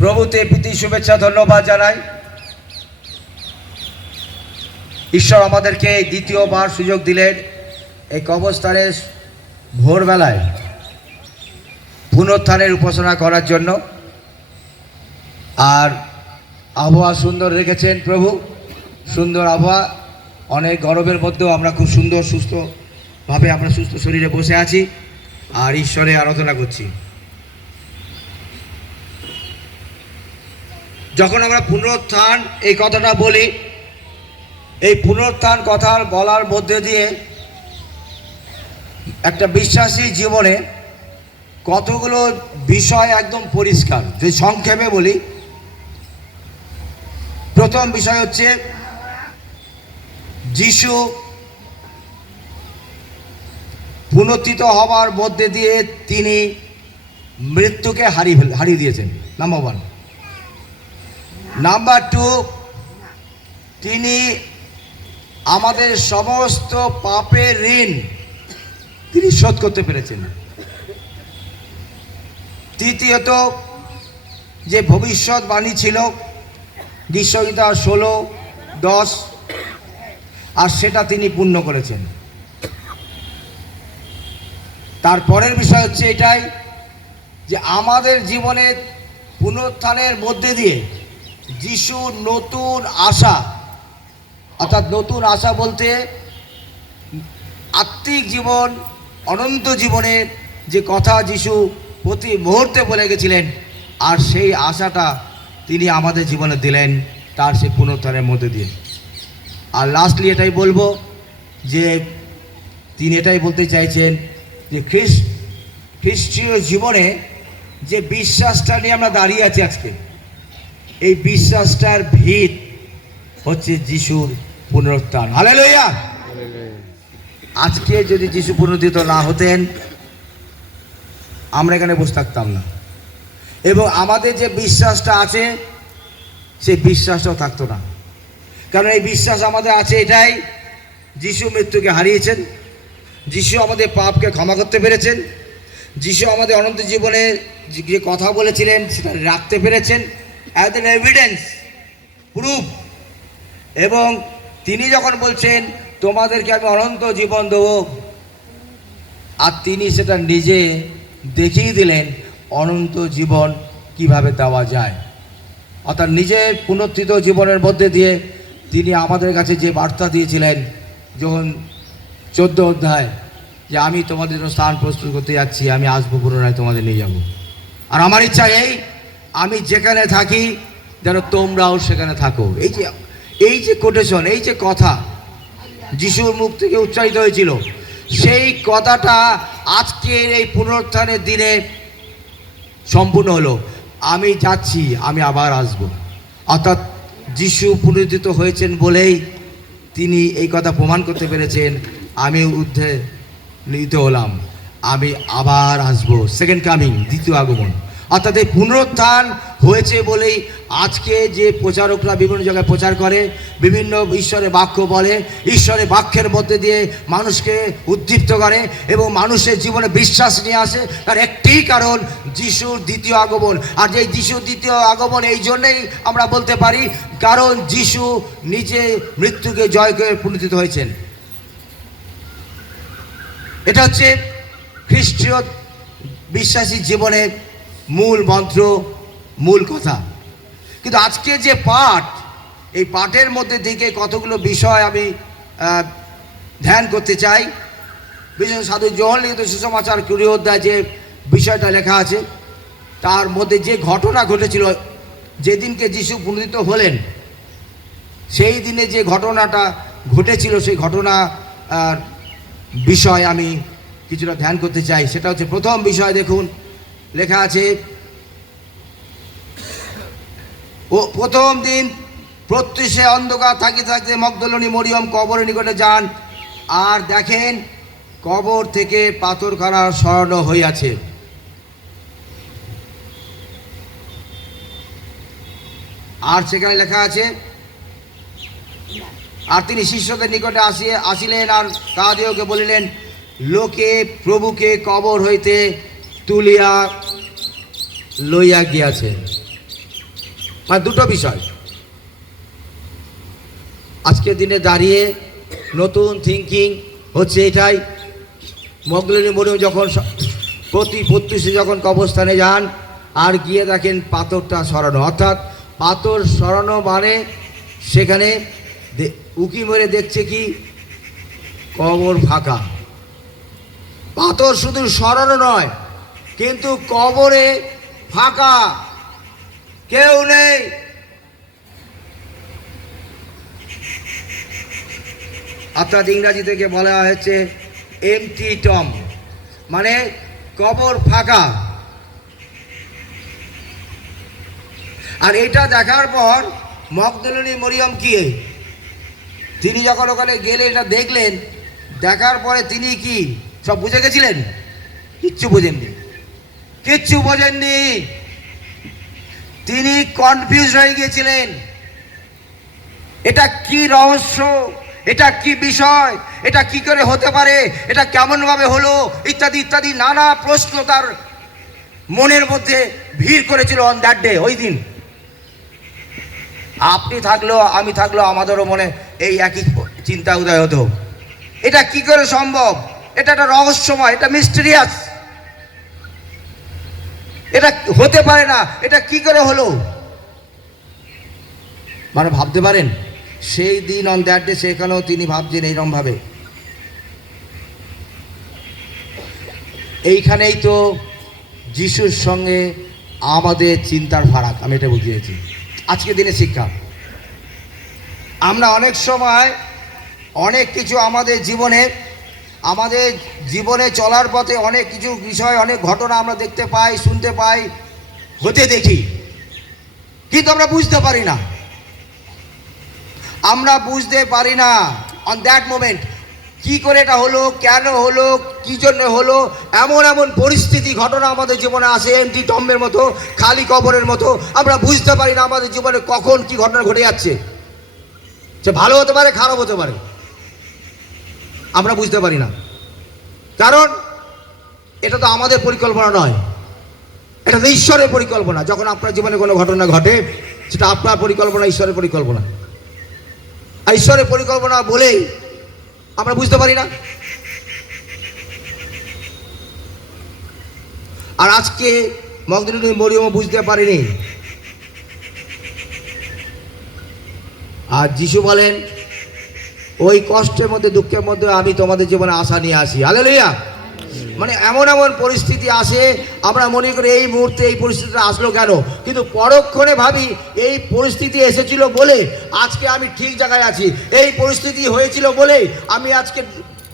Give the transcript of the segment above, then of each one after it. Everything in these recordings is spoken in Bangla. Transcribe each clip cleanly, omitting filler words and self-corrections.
প্রভুতে প্রীতি শুভেচ্ছা ধন্যবাদ জানাই। ঈশ্বর আমাদেরকে দ্বিতীয়বার সুযোগ দিলেন এই কবরস্থানের ভোরবেলায় পুনরুত্থানের উপাসনা করার জন্য। আর আবহাওয়া সুন্দর রেখেছেন প্রভু, সুন্দর আবহাওয়া। অনেক গরমের মধ্যেও আমরা খুব সুন্দর সুস্থভাবে আমরা সুস্থ শরীরে বসে আছি আর ঈশ্বরে আরাধনা করছি। যখন আমরা পুনরুত্থান এই কথাটা বলি, এই পুনরুত্থান কথা বলার মধ্যে দিয়ে একটা বিশ্বাসী জীবনে কতগুলো বিষয় একদম পরিষ্কার। যদি সংক্ষেপে বলি, প্রথম বিষয় হচ্ছে যিশু পুনরুত্থিত হওয়ার মধ্যে দিয়ে তিনি মৃত্যুকে হারিয়ে দিয়েছেন, নাম্বার ওয়ান। নাম্বার টু, তিনি আমাদের সমস্ত পাপের ঋণ তিনি শোধ করতে পেরেছেন। তৃতীয়ত, যে ভবিষ্যৎবাণী ছিল গীতসংহিতা 16:10, আর সেটা তিনি পূর্ণ করেছেন। তারপরের বিষয় হচ্ছে এটাই যে আমাদের জীবনের পুনরুত্থানের মধ্যে দিয়ে যিশুর নতুন আশা, অর্থাৎ নতুন আশা বলতে আত্মিক জীবন, অনন্ত জীবনের যে কথা যিশু প্রতি মুহূর্তে বলে গেছিলেন, আর সেই আশাটা তিনি আমাদের জীবনে দিলেন তার সেই পুনরুত্থানের মধ্যে দিয়ে। আর লাস্টলি এটাই বলবো যে তিনি এটাই বলতে চাইছেন যে খ্রিস্টীয় জীবনে যে বিশ্বাসটা নিয়ে আমরা দাঁড়িয়ে আছি আজকে, এই বিশ্বাসটার ভিত হচ্ছে যিশুর পুনরুত্থান। হালেলুয়া। আজকে যদি যিশু পুনরুত্থিত না হতেন আমরা এখানে বসে থাকতাম না, এবং আমাদের যে বিশ্বাসটা আছে সেই বিশ্বাসটাও থাকতো না। কারণ এই বিশ্বাস আমাদের আছে এটাই, যিশু মৃত্যুকে হারিয়েছেন, যিশু আমাদের পাপকে ক্ষমা করতে পেরেছেন, যিশু আমাদের অনন্ত জীবনে যে কথা বলেছিলেন সেটা রাখতে পেরেছেন অ্যাজ এন এভিডেন্স, প্রুফ। এবং তিনি যখন বলছেন তোমাদেরকে আমি অনন্ত জীবন দেবো, আর তিনি সেটা নিজে দেখিয়ে দিলেন অনন্ত জীবন কিভাবে দেওয়া যায়। অর্থাৎ নিজের পুনরুত্থিত জীবনের মধ্যে দিয়ে তিনি আমাদের কাছে যে বার্তা দিয়েছিলেন যখন 14 অধ্যায়, যে আমি তোমাদের জন্য স্থান প্রস্তুত করতে যাচ্ছি, আমি আসবো, পুনরায় তোমাদের নিয়ে যাব। আর আমার ইচ্ছা আমি যেখানে থাকি যেন তোমরাও সেখানে থাকো। এই যে কোটেশন, এই যে কথা যিশুর মুখ থেকে উচ্চারিত হয়েছিল, সেই কথাটা আজকের এই পুনরুত্থানের দিনে সম্পূর্ণ হলো। আমি যাচ্ছি, আমি আবার আসব। অর্থাৎ যিশু পুনরুত্থিত হয়েছেন বলেই তিনি এই কথা প্রমাণ করতে পেরেছেন, আমি ঊর্ধ্বে নিহিত হলাম, আমি আবার আসব, সেকেন্ড কামিং, দ্বিতীয় আগমন। অর্থাৎ এই পুনরুত্থান হয়েছে বলেই আজকে যে প্রচারকরা বিভিন্ন জায়গায় প্রচার করে, বিভিন্ন ঈশ্বরের বাক্য বলে, ঈশ্বরের বাক্যের মধ্যে দিয়ে মানুষকে উদ্দীপ্ত করে এবং মানুষের জীবনে বিশ্বাস নিয়ে আসে, তার একটি কারণ যিশুর দ্বিতীয় আগমন। আর যে যিশুর দ্বিতীয় আগমন এই জন্যেই আমরা বলতে পারি, কারণ যিশু নিজে মৃত্যুকে জয় করে পুনরুত্থিত হয়েছেন। এটা হচ্ছে খ্রিস্টীয় বিশ্বাসী জীবনের মূল মন্ত্র, মূল কথা। কিন্তু আজকে যে পাঠ, এই পাঠের মধ্যে থেকে কতগুলো বিষয় আমি ধ্যান করতে চাই। বিশেষ সাধু যোহন লিখিত সুসমাচার 20 অধ্যায় যে বিষয়টা লেখা আছে, তার মধ্যে যে ঘটনা ঘটেছিল যেদিনকে যিশু পুনরুত্থিত হলেন, সেই দিনে যে ঘটনাটা ঘটেছিল, সেই ঘটনা বিষয় আমি কিছুটা ধ্যান করতে চাই। সেটা হচ্ছে প্রথম বিষয়। দেখুন লেখা আছে, ও প্রথম দিন প্রত্যুষে অন্ধকার থাকিতে থাকিতে মগদলিনী মরিয়ম কবরের নিকটে যান, আর দেখেন কবর থেকে পাথরখানা সরানো হইয়াছে। আর সেখানে লেখা আছে, আর তিনি শিষ্যদের নিকটে আসিলেন, আর তাহাদিওকে বলিলেন, লোকে প্রভুকে কবর হইতে তুলিয়া লইয়া গিয়াছে। মানে দুটো বিষয়। আজকের দিনে দাঁড়িয়ে নতুন থিঙ্কিং হচ্ছে এটাই, মগদলিনী মরিয়ম যখন প্রত্যুষে যখন কবরস্থানে যান আর গিয়ে দেখেন পাথরটা সরানো, অর্থাৎ পাথর সরানো মানে সেখানে উকি মেরে দেখছে কি কবর ফাঁকা। পাথর শুধু সরানো নয়, কিন্তু কবরে ফাঁকা, কেউ নেই। অর্থাৎ ইংরাজি থেকে বলা হয়েছে এমটি টম, মানে কবর ফাঁকা। আর এটা দেখার পর মগদলিনী মরিয়ম কি, তিনি যখন ওখানে গেলেন, এটা দেখলেন, দেখার পরে তিনি কি সব বুঝে গেছিলেন? কিচ্ছু বোঝেননি, কিচ্ছু বোঝেননি। তিনি কনফিউজ হয়ে গিয়েছিলেন, এটা কি রহস্য, এটা কি বিষয়, এটা কি করে হতে পারে, এটা কেমন ভাবে হলো, ইত্যাদি ইত্যাদি নানা প্রশ্ন তার মনের মধ্যে ভিড় করেছিল অন দ্যাট ডে, ওই দিন। আপনি থাকলেও আমি থাকলেও আমাদেরও মনে এই একই চিন্তা উদয় হতো, এটা কি করে সম্ভব, এটা একটা রহস্যময়, এটা মিস্টেরিয়াস, এটা হতে পারে না, এটা কি করে হলো। মানে ভাবতে পারেন সেই দিন অন দ্যাট ডে সেখানেও তিনি ভাবছেন এইরকম ভাবে। এইখানেই তো যিশুর সঙ্গে আমাদের চিন্তার ফারাক, আমি এটা বলতে চাইছি। আজকের দিনে শিক্ষা, আমরা অনেক সময় অনেক কিছু আমাদের জীবনে চলার পথে অনেক কিছু বিষয়, অনেক ঘটনা আমরা দেখতে পাই, শুনতে পাই, হতে দেখি, কিন্তু আমরা বুঝতে পারি না। আমরা বুঝতে পারি না অন দ্যাট মোমেন্ট কি করে এটা হলো, কেন হলো, কি জন্য হলো। এমন এমন পরিস্থিতি, ঘটনা আমাদের জীবনে আসে এমটি টম্বের মতো, খালি কবরের মতো। আমরা বুঝতে পারি না আমাদের জীবনে কখন কি ঘটনা ঘটে যাচ্ছে। সে ভালো হতে পারে, খারাপ হতে পারে, আমরা বুঝতে পারি না। কারণ এটা তো আমাদের পরিকল্পনা নয়, এটা তো ঈশ্বরের পরিকল্পনা। যখন আপনার জীবনে কোনো ঘটনা ঘটে, সেটা আপনার পরিকল্পনা, ঈশ্বরের পরিকল্পনা। আর ঈশ্বরের পরিকল্পনা বলেই আমরা বুঝতে পারি না। আর আজকে মগদলিনী মরিয়ম বুঝতে পারেনি। আর যিশু বলেন, ওই কষ্টের মধ্যে, দুঃখের মধ্যে আমি তোমাদের জীবনে আশা নিয়ে আসি। হালেলুয়া। মানে এমন এমন পরিস্থিতি আসে, আমরা মনে করি এই মুহূর্তে এই পরিস্থিতিটা আসলো কেন, কিন্তু পরক্ষণে ভাবি এই পরিস্থিতি এসেছিল বলে আজকে আমি ঠিক জায়গায় আছি, এই পরিস্থিতি হয়েছিল বলে আমি আজকে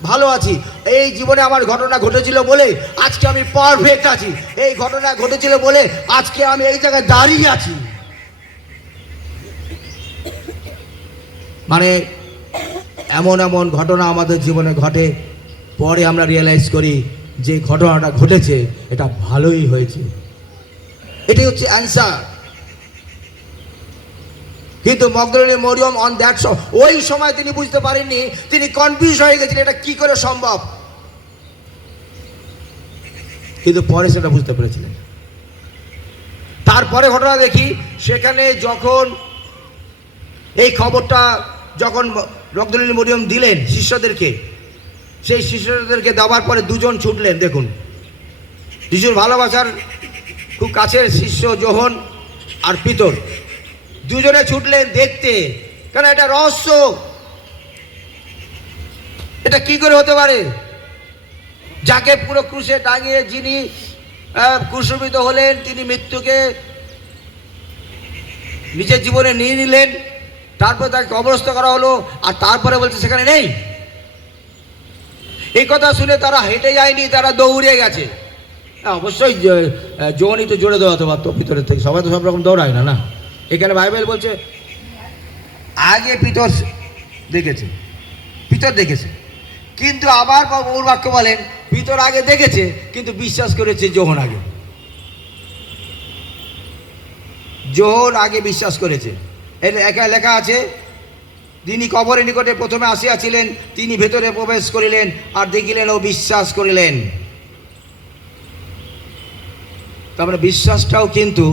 ভালো আছি, এই জীবনে আমার ঘটনা ঘটেছিল বলে আজকে আমি পারফেক্ট আছি, এই ঘটনা ঘটেছিল বলে আজকে আমি এই জায়গায় দাঁড়িয়ে আছি। মানে এমন এমন ঘটনা আমাদের জীবনে ঘটে, পরে আমরা রিয়েলাইজ করি যে ঘটনাটা ঘটেছে এটা ভালোই হয়েছে, এটাই হচ্ছে অ্যান্সার। কিন্তু মগদলিনী মরিয়ম অন দ্যাট ওই সময় তিনি বুঝতে পারেননি, তিনি কনফিউজ হয়ে গেছিলেন এটা কি করে সম্ভব, কিন্তু পরে সেটা বুঝতে পেরেছিলেন। তারপরে ঘটনা দেখি, সেখানে যখন এই খবরটা যখন মগদলিনী মরিয়ম দিলেন শিষ্যদেরকে, সেই শিষ্যদেরকে দেওয়ার পরে দুজন ছুটলেন। দেখুন, যিশুর ভালোবাসার খুব কাছের শিষ্য যোহন আর পিতর, দুজনে ছুটলেন দেখতে, কেন এটা রহস্য, এটা কি করে হতে পারে। যাকে পুরো ক্রুশে টাঙিয়ে, যিনি ক্রুশবিদ্ধ হলেন, তিনি মৃত্যুকে নিজের জীবনে নিয়ে নিলেন, তারপরে তাকে কবরস্থ করা হলো, আর তারপরে বলছে সেখানে নেই। এই কথা শুনে তারা হেঁটে যায়নি, তারা দৌড়ে গেছে। অবশ্যই জোহনই তো জোরে দৌড়াতে পারতো ভিতরের থেকে, সবাই তো সব রকম দৌড়ায় না। না, এখানে বাইবেল বলছে আগে পিতর দেখেছে, কিন্তু আবার মূল বাক্য বলেন পিতর আগে দেখেছে, কিন্তু বিশ্বাস করেছে যোহন আগে। যোহন আগে বিশ্বাস করেছে। এর একা লেখা আছে, তিনি কবরের নিকটে প্রথমে আসিয়াছিলেন, তিনি ভেতরে প্রবেশ করিলেন, আর দেখিলেন ও বিশ্বাস করিলেন। তারপরে বিশ্বাসটাও কিন্তু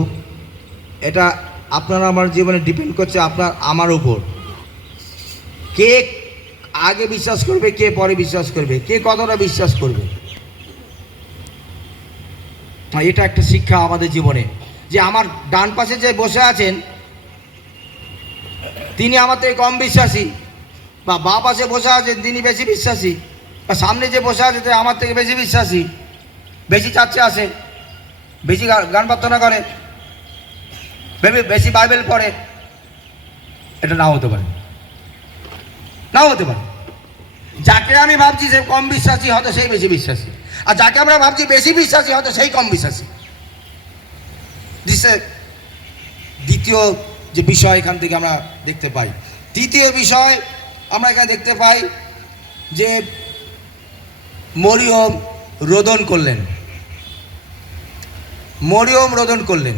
এটা আপনার আমার জীবনে ডিপেন্ড করছে আপনার আমার উপর। কে আগে বিশ্বাস করবে, কে পরে বিশ্বাস করবে, কে কতটা বিশ্বাস করবে। এটা একটা শিক্ষা আমাদের জীবনে, যে আমার ডান পাশে যে বসে আছেন তিনি আমার থেকে কম বিশ্বাসী, বা বাঁ পাশে বসে আছেন তিনি বেশি বিশ্বাসী, বা সামনে যে বসে আছে আমার থেকে বেশি বিশ্বাসী, বেশি চার্চে আসে, বেশি গান প্রার্থনা করে, বেশি বাইবেল পড়ে। এটা নাও হতে পারে, নাও হতে পারে। যাকে আমি ভাবছি সে কম বিশ্বাসী, হয়তো সেই বেশি বিশ্বাসী, আর যাকে আমরা ভাবছি বেশি বিশ্বাসী, হয়তো সেই কম বিশ্বাসী। দ্বিতীয় যে বিষয় এখান থেকে আমরা দেখতে পাই, তৃতীয় বিষয় আমরা এখানে দেখতে পাই যে মরিয়ম রোদন করলেন, মরিয়ম রোদন করলেন।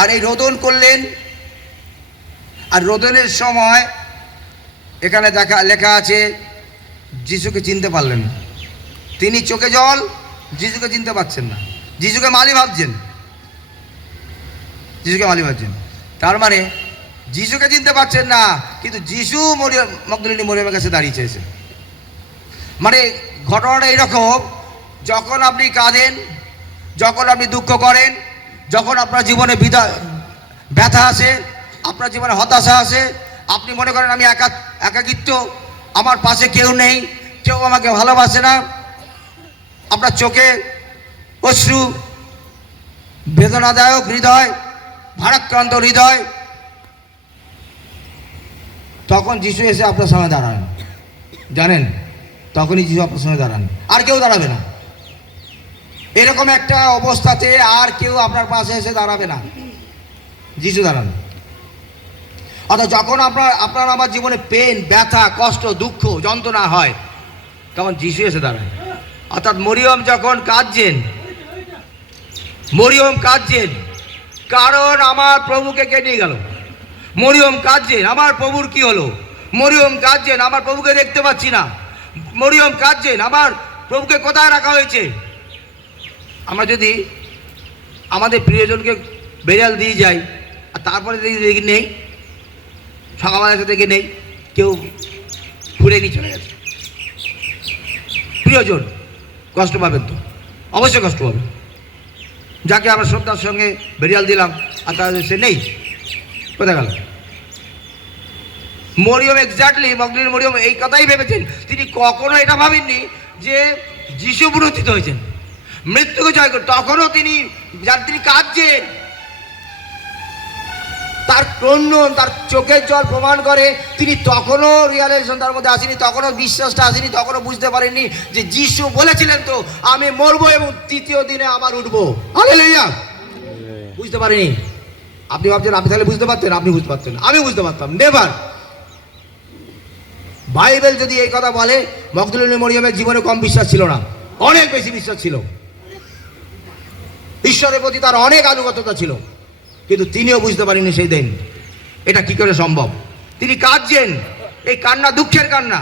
আর এই রোদন করলেন, আর রোদনের সময় এখানে লেখা আছে যিশুকে চিনতে পারলেন না। তিনি চোখে জল, যিশুকে চিনতে পারছেন না, যিশুকে মালি ভাবছেন, যিশুকে মালি ভাবছেন। তার মানে যিশুকে চিনতে পারছেন না, কিন্তু যিশু মগদলিনী মরিয়মের কাছে দাঁড়িয়েছে এসে। মানে ঘটনাটা এইরকম, যখন আপনি কাঁদেন, যখন আপনি দুঃখ করেন, যখন আপনার জীবনে ব্যথা আসে, আপনার জীবনে হতাশা আসে, আপনি মনে করেন আমি একাকিত্ব, আমার পাশে কেউ নেই, কেউ আমাকে ভালোবাসে না, আপনার চোখে অশ্রু, বেদনাদায়ক হৃদয়, ভারাক্রান্ত হৃদয়, তখন যিশু এসে আপনার সামনে দাঁড়ান। জানেন, তখনই যিশু আপনার সামনে দাঁড়ান, আর কেউ দাঁড়াবে না। এরকম একটা অবস্থাতে আর কেউ আপনার পাশে এসে দাঁড়াবে না, যিশু দাঁড়ান। অর্থাৎ যখন আপনার আমার জীবনে পেন, ব্যথা, কষ্ট, দুঃখ, যন্ত্রণা হয়, তখন যিশু এসে দাঁড়ায়। অর্থাৎ মরিয়ম যখন কাঁদছেন, মরিয়ম কাঁদছেন কারণ আমার প্রভুকে কে নিয়ে গেল। মরিয়ম কাঁদছেন আমার প্রভুর কি হলো। মরিয়ম কাঁদছেন আমার প্রভুকে দেখতে পাচ্ছি না। মরিয়ম কাঁদছেন আমার প্রভুকে কোথায় রাখা হয়েছে। আমরা যদি আমাদের প্রিয়জনকে বেড়াল দিয়ে যাই, আর তারপরে দেখি নেই, সকালবেলা এসে দেখে নেই, কেউ ঘুরে নিয়ে চলে গেছে, প্রিয়জন, কষ্ট পাবেন তো, অবশ্যই কষ্ট পাবেন। যাকে আমরা শ্রদ্ধার সঙ্গে বেরিয়াল দিলাম, আর তার সে নেই, কোথায় গেল। মরিয়ম এক্স্যাক্টলি, মগদলিনী মরিয়ম এই কথাই ভেবেছেন। তিনি কখনো এটা ভাবেননি যে যিশু পুনরুত্থিত হয়েছেন, মৃত্যুকে জয় করে। তখনও তিনি কাঁদছেন, তার ক্রন্দন, তার চোখের জল প্রমাণ করে তিনি তখনও রিয়ালাইজেশন তার মধ্যে আসেনি, তখনও বিশ্বাসটা আসেনি, তখনও বুঝতে পারেননি যে যিশু বলেছিলেন তো আমি মরবো এবং তৃতীয় দিনে আবার উঠবো। হালেলুয়া। বুঝতে পারিনি। আপনি ভাবছেন আপনি তাহলে বুঝতে পারতেন, আপনি বুঝতে পারতেন, আমি বুঝতে পারতাম নেভার। বাইবেল যদি এই কথা বলে, মগদলিনী মরিয়মের জীবনে কম বিশ্বাস ছিল না, অনেক বেশি বিশ্বাস ছিল। ঈশ্বরের প্রতি তার অনেক আনুগত্যতা ছিল, কিন্তু তিনিও বুঝতে পারেননি সেই দিন এটা কি করে সম্ভব। তিনি কাঁদছেন, এই কান্না দুঃখের কান্না,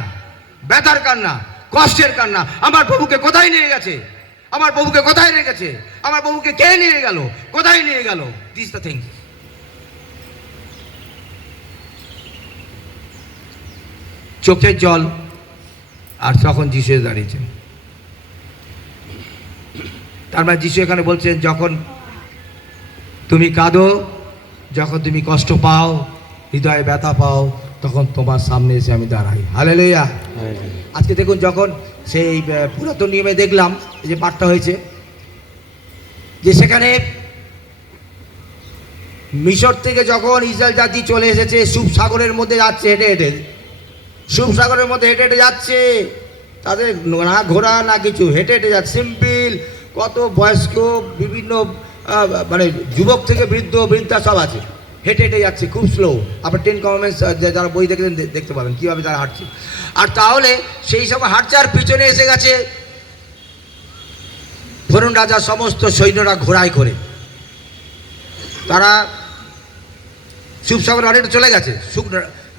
ব্যথার কান্না, কষ্টের কান্না। আমার প্রভুকে কোথায় নিয়ে গেছে, আমার প্রভুকে কোথায় রেখেছে, আমার প্রভুকে কে নিয়ে গেল, কোথায় নিয়ে গেল। This the thing. চোখের জল, আর তখন যিশু দাঁড়িয়েছেন। তার মানে যিশু এখানে বলছেন যখন তুমি কাঁদো, যখন তুমি কষ্ট পাও, হৃদয়ে ব্যথা পাও, তখন তোমার সামনে এসে আমি দাঁড়াই। হালেলুয়া। আজকে দেখুন, যখন সেই পুরাতন নিয়মে দেখলাম যে পাঠটা হয়েছে, যে সেখানে মিশর থেকে যখন ইসরায়েল জাতি চলে এসেছে, সুপ সাগরের মধ্যে যাচ্ছে হেঁটে হেঁটে, সুপ সাগরের মধ্যে হেঁটে হেঁটে যাচ্ছে, তাদের না ঘোড়া না কিছু, হেঁটে হেঁটে যাচ্ছে সিম্পল। কত বয়স্ক, বিভিন্ন মানে যুবক থেকে বৃদ্ধা সব আছে, হেঁটে হেঁটে যাচ্ছে খুব স্লো। আপনার 10 কমান্ডমেন্টস যারা বই দেখেছেন দেখতে পাবেন কীভাবে তারা হাঁটছে। আর তাহলে সেই সময় হাঁটছে, আর পিছনে এসে গেছে ফরৌন রাজার সমস্ত সৈন্যরা ঘোড়ায় করে। তারা সুপসাগর অনেকটা চলে গেছে,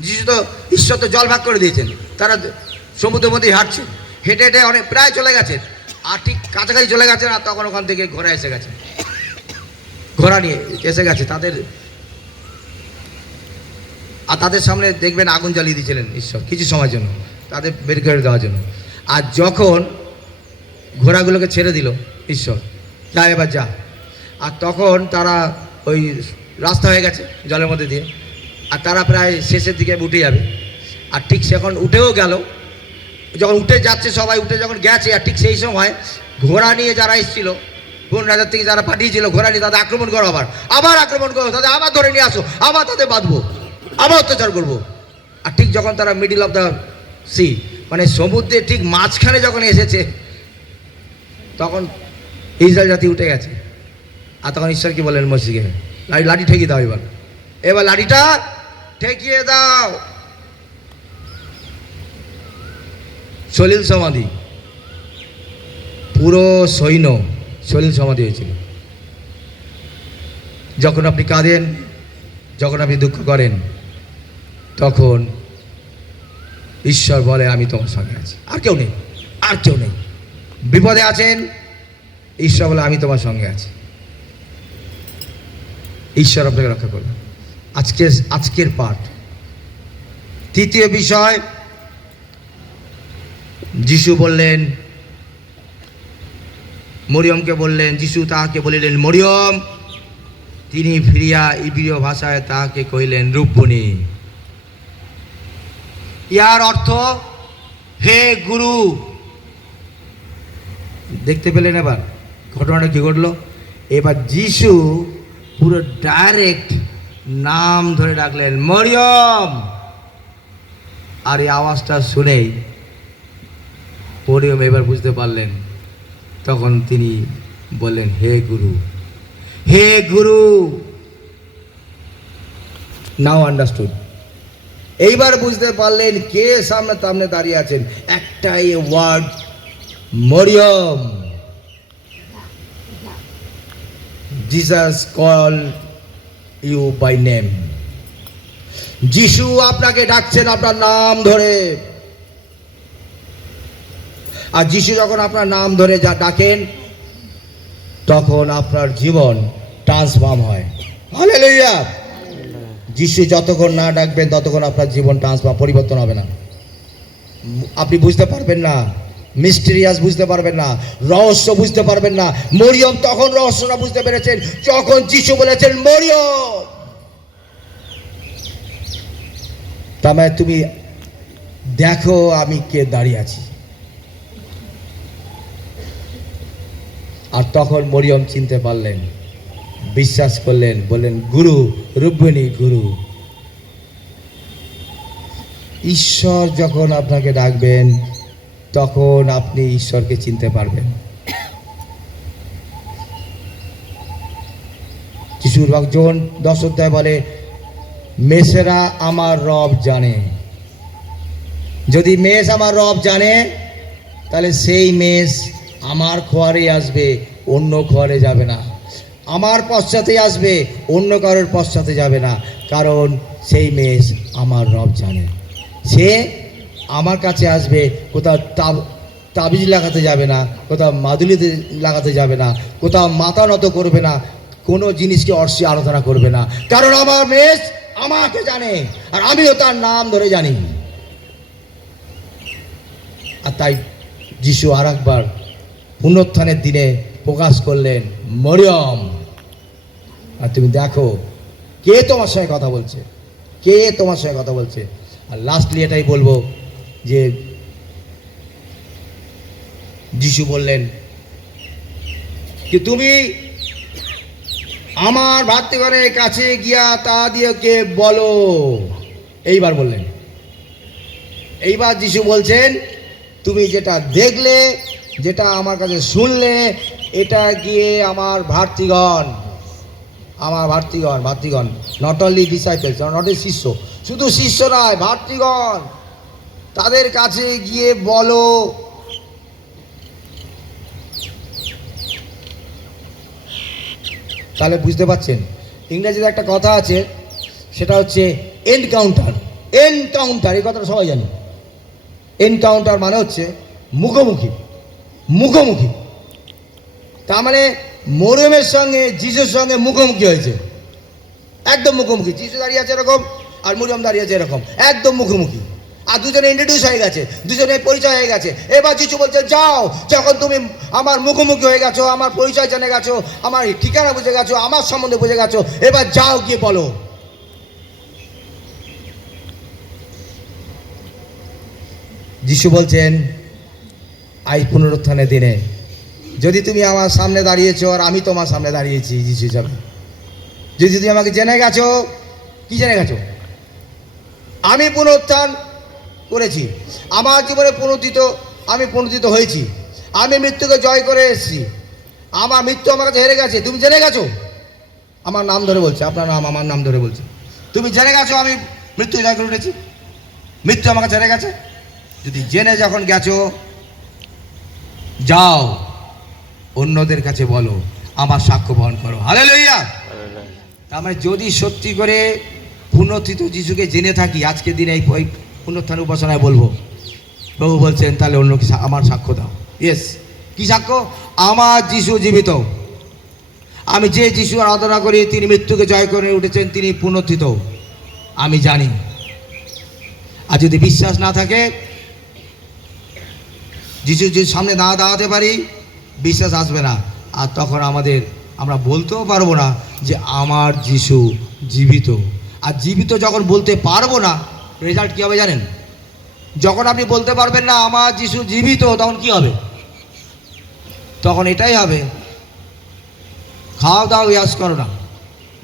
যিশু তো ঈশ্বর তো জল ভাগ করে দিয়েছেন, তারা সমুদ্রের মধ্যেই হাঁটছে, হেঁটে হেঁটে অনেক প্রায় চলে গেছে, আর ঠিক কাছাকাছি চলে গেছে, আর তখন ওখান থেকে ঘোড়া এসে গেছে। ঘোড়া নিয়ে এসে গেছে তাদের, আর তাদের সামনে দেখবেন আগুন জ্বালিয়ে দিয়েছিলেন ঈশ্বর কিছু সময়ের জন্য, তাদের বের করে দেওয়ার জন্য। আর যখন ঘোড়াগুলোকে ছেড়ে দিল ঈশ্বর, যা এবার যা, আর তখন তারা ওই রাস্তা হয়ে গেছে জলের মধ্যে দিয়ে, আর তারা প্রায় শেষের দিকে উঠে যাবে। আর ঠিক সেখন উঠেও গেল, যখন উঠে যাচ্ছে সবাই উঠে যখন গেছে, আর ঠিক সেই সময় ঘোড়া নিয়ে যারা এসেছিল, কোন রাজার থেকে যারা পাঠিয়েছিল ঘোড়া নিয়ে, তাদের আক্রমণ করো, আবার আক্রমণ করো, তাদের আবার ধরে নিয়ে আসো, আবার তাদের বাঁধবো, আবার অত্যাচার করবো। আর ঠিক যখন তারা মিডিল অফ দ্য সি, মানে সমুদ্রের ঠিক মাঝখানে যখন এসেছে, তখন ইসরায়েল জাতি উঠে গেছে। আর তখন ঈশ্বর কি বলেন মসজিদকে, লাঠি ঠেকিয়ে দাও, এবার লাঠিটা ঠেকিয়ে দাও। সলিল সমাধি, পুরো সৈন্য সলিল সমাধি হয়েছিল। যখন আপনি কাঁদেন, যখন আপনি দুঃখ করেন, তখন ঈশ্বর বলে আমি তোমার সঙ্গে আছি, আর কেউ নেই, আর কেউ নেই। বিপদে আছেন, ঈশ্বর বলে আমি তোমার সঙ্গে আছি, ঈশ্বর আপনাকে রক্ষা করবে। আজকের পাঠ তৃতীয় বিষয়, যিশু বললেন, মরিয়মকে বললেন, যিশু তাহাকে বলিলেন মরিয়ম, তিনি ফিরিয়া ইব্রিয় ভাষায় তাহাকে কহিলেন রুব্বুনি। ইয়ার অর্থ হে গুরু। দেখতে পেলেন এবার ঘটনাটা কি ঘটলো? এবার যিশু পুরো ডাইরেক্ট নাম ধরে ডাকলেন মরিয়ম। আর এই আওয়াজটা শুনেই মরিয়ম এবার বুঝতে পারলেন, তখন তিনি বললেন হে গুরু, হে গুরু। Now understood. এইবার বুঝতে পারলেন কে সামনে সামনে দাঁড়িয়ে আছেন। একটাই word, Mariam. Jesus call you by name. যিশু আপনাকে ডাকছেন আপনার নাম ধরে। আর যিশু যখন আপনার নাম ধরে যা ডাকেন, তখন আপনার জীবন ট্রান্সফর্ম হয়। হালেলুয়া। যিশু যতক্ষণ না ডাকবেন ততক্ষণ আপনার জীবন ট্রান্সফর্ম, পরিবর্তন হবে না। আপনি বুঝতে পারবেন না, মিস্টেরিয়াস বুঝতে পারবেন না, রহস্য বুঝতে পারবেন না। মরিয়ম তখন রহস্যটা বুঝতে পেরেছেন যখন যিশু বলেছেন মরিয়ম। তার মানে তুমি দেখো আমি কে দাঁড়িয়ে আছি। আর তখন মরিয়ম চিনতে পারলেন, বিশ্বাস করলেন, বললেন গুরু, রুব্বুনি, গুরু। ঈশ্বর যখন আপনাকে ডাকবেন তখন আপনি ঈশ্বরকে চিনতে পারবেন। যিশুর যখন 10 অধ্যায় বলে মেষেরা আমার রব জানে। যদি মেষ আমার রব জানে, তাহলে সেই মেষ আমার খোয়ারে আসবে, অন্য খোয়ারে যাবে না। আমার পশ্চাতে আসবে, অন্য কারোর পশ্চাতে যাবে না, কারণ সেই মেষ আমার রব জানে। সে আমার কাছে আসবে, কোথাও তাবিজ লাগাতে যাবে না, কোথাও মাদুলিতে লাগাতে যাবে না, কোথাও মাথা নত করবে না, কোনো জিনিসকে আরাধনা করবে না, কারণ আমার মেষ আমাকে জানে আর আমিও তার নাম ধরে জানি। আর তাই যিশু আর একবার পুনরুত্থানের দিনে প্রকাশ করলেন মরিয়ম। আর তুমি দেখো কে তোমার সঙ্গে কথা বলছে, কে তোমার সঙ্গে কথা বলছে। আর লাস্টলি এটাই বলবো যে যিশু বললেন যে তুমি আমার ভাতৃঘরের কাছে গিয়া তা দিয়ে কে বলো। এইবার বললেন, এইবার যিশু বলছেন তুমি যেটা দেখলে, যেটা আমার কাছে শুনলে, এটা গিয়ে আমার ভাতৃগণ, ভাতৃগণ, not only disciples, not only শিষ্য, শুধু শিষ্য নয়, ভাতৃগণ, তাদের কাছে গিয়ে বলো। তাহলে বুঝতে পারছেন, ইংরেজিতে একটা কথা আছে, সেটা হচ্ছে এনকাউন্টার। এনকাউন্টার, এই কথাটা সবাই জানি। এনকাউন্টার মানে হচ্ছে মুখোমুখি, মুখোমুখি। তার মানে মরিয়মের সঙ্গে যিশুর সঙ্গে মুখোমুখি হয়েছে, একদম মুখোমুখি। যিশু দাঁড়িয়ে আছে এরকম, আর মরিয়ম দাঁড়িয়ে আছে এরকম, একদম মুখোমুখি। আর দুজনে ইন্ট্রোডিউস হয়ে গেছে, দুজনে পরিচয় হয়ে গেছে। এবার যিশু বলছে, যাও, যখন তুমি আমার মুখোমুখি হয়ে গেছো, আমার পরিচয় জেনে গেছো, আমার ঠিকানা বুঝে গেছো, আমার সম্বন্ধে বুঝে গেছো, এবার যাও গিয়ে বলো। যিশু বলছেন, আজ পুনরুত্থানের দিনে যদি তুমি আমার সামনে দাঁড়িয়েছো আর আমি তোমার সামনে দাঁড়িয়েছি যিশু হিসাবে, যদি তুমি আমাকে জেনে গেছো, কি জেনে গেছো? আমি পুনরুত্থান করেছি, আমার জীবনে আমি পুনরুত্থিত হয়েছি, আমি মৃত্যুকে জয় করে এসেছি, আমার মৃত্যু আমার কাছে হেরে গেছে, তুমি জেনে গেছো। আমার নাম ধরে বলছে, আপনার নাম আমার নাম ধরে বলছে, তুমি জেনে গেছো আমি মৃত্যু জয় করে উঠেছি, মৃত্যু আমার কাছে হেরে গেছে। যদি জেনে যখন গেছো, যাও অন্যদের কাছে বলো, আমার সাক্ষ্য বহন করো। হালেলুয়া। তার মানে যদি সত্যি করে পুনরুত্থিত যিশুকে জেনে থাকি, আজকের দিনে এই পুনরুত্থান উপাসনায় বলবো, প্রভু বলছেন তাহলে অন্যকে আমার সাক্ষ্য দাও। ইয়েস, কি সাক্ষ্য? আমার যিশু জীবিত, আমি যে যিশু আরাধনা করি তিনি মৃত্যুকে জয় করে উঠেছেন, তিনি পুনরুত্থিত, আমি জানি। আর যদি বিশ্বাস না থাকে, যিশু যদি সামনে না দাঁড়াতে পারি, বিশ্বাস আসবে না। আর তখন আমরা বলতেও পারবো না যে আমার যিশু জীবিত। আর জীবিত যখন বলতে পারবো না, রেজাল্ট কী হবে জানেন? যখন আপনি বলতে পারবেন না আমার যিশু জীবিত, তখন কি হবে? তখন এটাই হবে, খাও দাও ইয়াস করো না,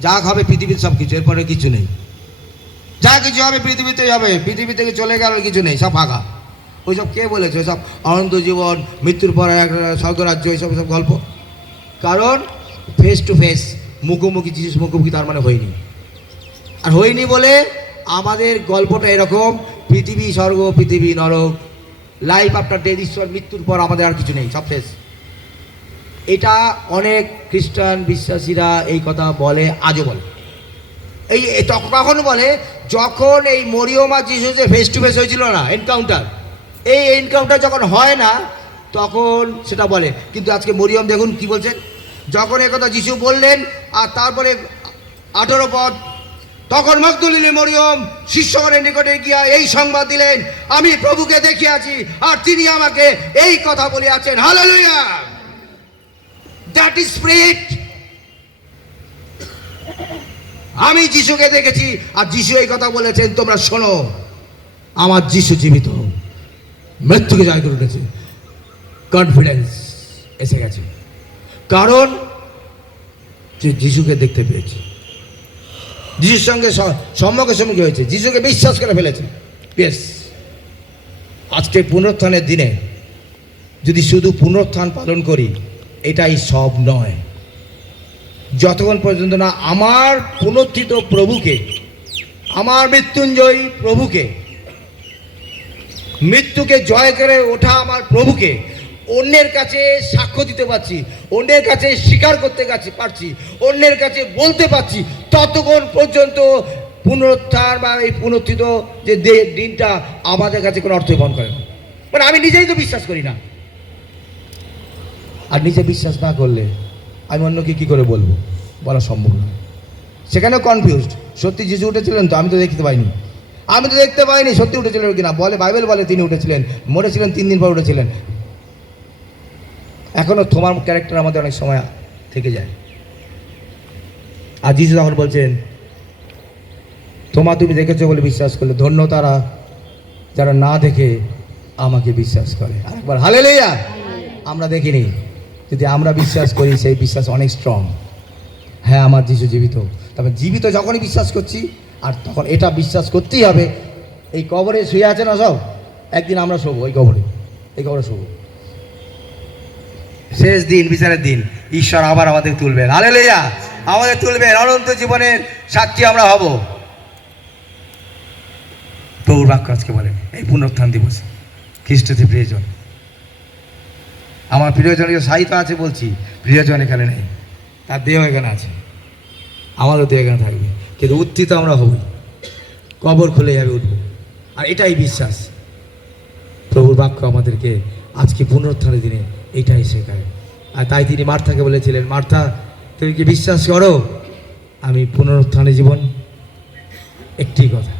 যা খাবে পৃথিবীর সব কিছু, এরপরে কিছু নেই। যা কিছু হবে পৃথিবীতেই হবে, পৃথিবী থেকে চলে গেল কিছু নেই, সব ফাঁকা। ওইসব কে বলেছে? ওইসব অনন্ত জীবন, মৃত্যুর পরে এক স্বর্গরাজ্য, এইসব গল্প। কারণ ফেস টু ফেস, মুখোমুখি যিশু মুখোমুখি তার মানে হয়নি। আর হয়নি বলে আমাদের গল্পটা এরকম, পৃথিবী স্বর্গ, পৃথিবী নরক, লাইফ আফটার ডেথ, ঈশ্বর মৃত্যুর পর আমাদের আর কিছু নেই, সব শেষ। এটা অনেক খ্রিস্টান বিশ্বাসীরা এই কথা বলে, আজও বলে। এই কখন বলে? যখন এই মরিয়ম আর যিশু যে ফেস টু ফেস হয়েছিল না, এনকাউন্টার, এই এনকাউন্টার যখন হয় না তখন সেটা বলে। কিন্তু আজকে মরিয়ম দেখুন কি বলছেন, যখন একথা যিশু বললেন, আর তারপরে 18 পদ, তখন মগদলিনী মরিয়ম শিষ্যগণের নিকটে গিয়া এই সংবাদ দিলেন, আমি প্রভুকে দেখিয়াছি আর তিনি আমাকে এই কথা বলিয়াছেন। হালেলুয়া। That is spirit. আমি যিশুকে দেখেছি আর যিশু এই কথা বলেছেন, তোমরা শোনো, আমার যিশু জীবিত, মৃত্যুকে জয় করে উঠেছে। কনফিডেন্স এসে গেছে, কারণ যে যিশুকে দেখতে পেয়েছি, যিশুর সঙ্গে সম্মুখে হয়েছে, যিশুকে বিশ্বাস করে ফেলেছে। বেশ, আজকে পুনরুত্থানের দিনে যদি শুধু পুনরুত্থান পালন করি, এটাই সব নয়। যতক্ষণ পর্যন্ত না আমার পুনরুত্থিত প্রভুকে, আমার মৃত্যুঞ্জয়ী প্রভুকে, মৃত্যুকে জয় করে ওঠা আমার প্রভুকে অন্যের কাছে সাক্ষ্য দিতে পারছি, অন্যের কাছে স্বীকার করতে পারছি, অন্যের কাছে বলতে পারছি, ততক্ষণ পর্যন্ত পুনরুত্থান বা এই পুনরুত্থিত যে দিনটা আমাদের কাছে কোনো অর্থ বহন করে না। মানে আমি নিজেই তো বিশ্বাস করি না, আর নিজে বিশ্বাস না করলে আমি অন্যকে কী করে বলবো? বলা সম্ভব না। সেখানেও কনফিউজড, সত্যি যিশু উঠেছিলেন তো? আমি তো দেখতে পাইনি, সত্যি উঠেছিলেন কিনা। বলে বাইবেল বলে তিনি উঠেছিলেন, মরেছিলেন 3 দিন পর উঠেছিলেন। এখনও তোমার ক্যারেক্টার আমাদের অনেক সময় থেকে যায়। আর যিশু তখন বলছেন, তুমি দেখেছো বলে বিশ্বাস করলে, ধন্য তারা যারা না দেখে আমাকে বিশ্বাস করে। আরেকবার হালেলুয়া। আমরা দেখিনি, যদি আমরা বিশ্বাস করি, সেই বিশ্বাস অনেক স্ট্রং। হ্যাঁ, আমার যিশু জীবিত। তবে জীবিত যখনই বিশ্বাস করছি, আর তখন এটা বিশ্বাস করতেই হবে, এই কবরে শুয়ে আছে না সব, একদিন আমরা শোবো এই কবরে শোবো। শেষ দিন, বিচারের দিন, ঈশ্বর আবার আমাদের তুলবেন। হালেলুয়া, আমাদের তুলবেন, অনন্ত জীবনের সাক্ষী আমরা হব। প্রভুর বাক্য আজকে বলেন, এই পুনরুত্থান দিবস খ্রিস্টতে প্রিয়জন, আমার প্রিয়জনের সাহিত্য আছে বলছি, প্রিয়জন এখানে নেই, তার দেহ এখানে আছে, আমারও দেহ এখানে থাকবে, কিন্তু উত্থিত আমরা হবই, কবর খুলে যাবে, উঠব। আর এটাই বিশ্বাস। প্রভুর বাক্য আমাদেরকে আজকে পুনরুত্থানের দিনে এটাই শেখায়। আর তাই তিনি মার্থাকে বলেছিলেন, মার্থা তুমি কি বিশ্বাস করো আমি পুনরুত্থানে জীবন? একটি কথা,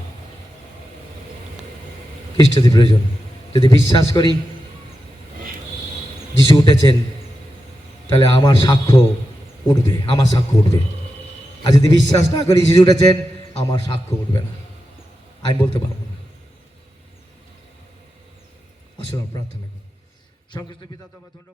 খ্রিস্টদের প্রয়োজন। যদি বিশ্বাস করি যিশু উঠেছেন, তাহলে আমার সাক্ষ্য উঠবে, আমার সাক্ষ্য উঠবে। আর যদি বিশ্বাস না করি যিশু উঠেছেন, আমার সাক্ষ্য উঠবে না, আমি বলতে পারবো না। আসলে প্রার্থনা করি। সংশ্লিষ্ট পিতা তোমায় ধন্যবাদ।